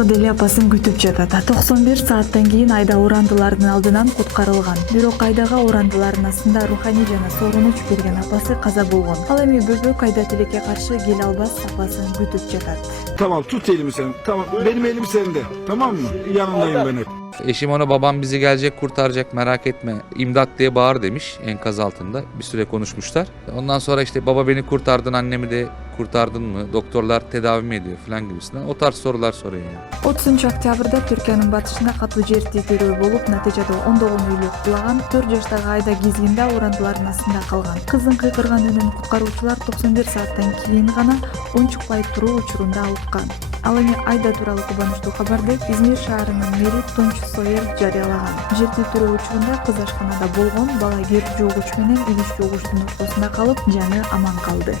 дагы деле апасын күтүп жатат. 91 сааттан кийин Айда урандылардын алдынан куткарылган. Бирок Айдага урандылардын астында руханий жана согунуч берген апасы каза болгон. Ал эми Бөбөк Айда тилекке каршы келе албас апасын күтүп жатат. Tamam, tut elimi sen. Tamam, benim elim sende. Tamam mı? Yanındayım ben hep. Eşim ona babam bizi gelecek kurtaracak merak etme imdat diye bağır demiş enkaz altında bir süre konuşmuşlar. Ondan sonra işte baba beni kurtardın annemi de kurtardın mı doktorlar tedavi mi ediyor falan gibisinden o tarz sorular soruyor yani. 30 октябрда Түркиянын батышында катуу жер титирөө болуп, натыйжада ондогон үйлөр кулаган. 4 жаштагы Айда Гизгинда урандылардын астында калган. Кыздын кыйкырган үнүн куткаруучулар 91 сааттан кийин гана унчукпай туруу учурунда уккан. Ал эми Айда тууралуу кубанычтуу кабарды Измир шаарынын мэри Тунч Соер жарыялаган. Жер титирөө учурунда кыз ашканада болгон, бала кер жугуч менен идиш жугучтун ортосунда калып, жаны аман калды.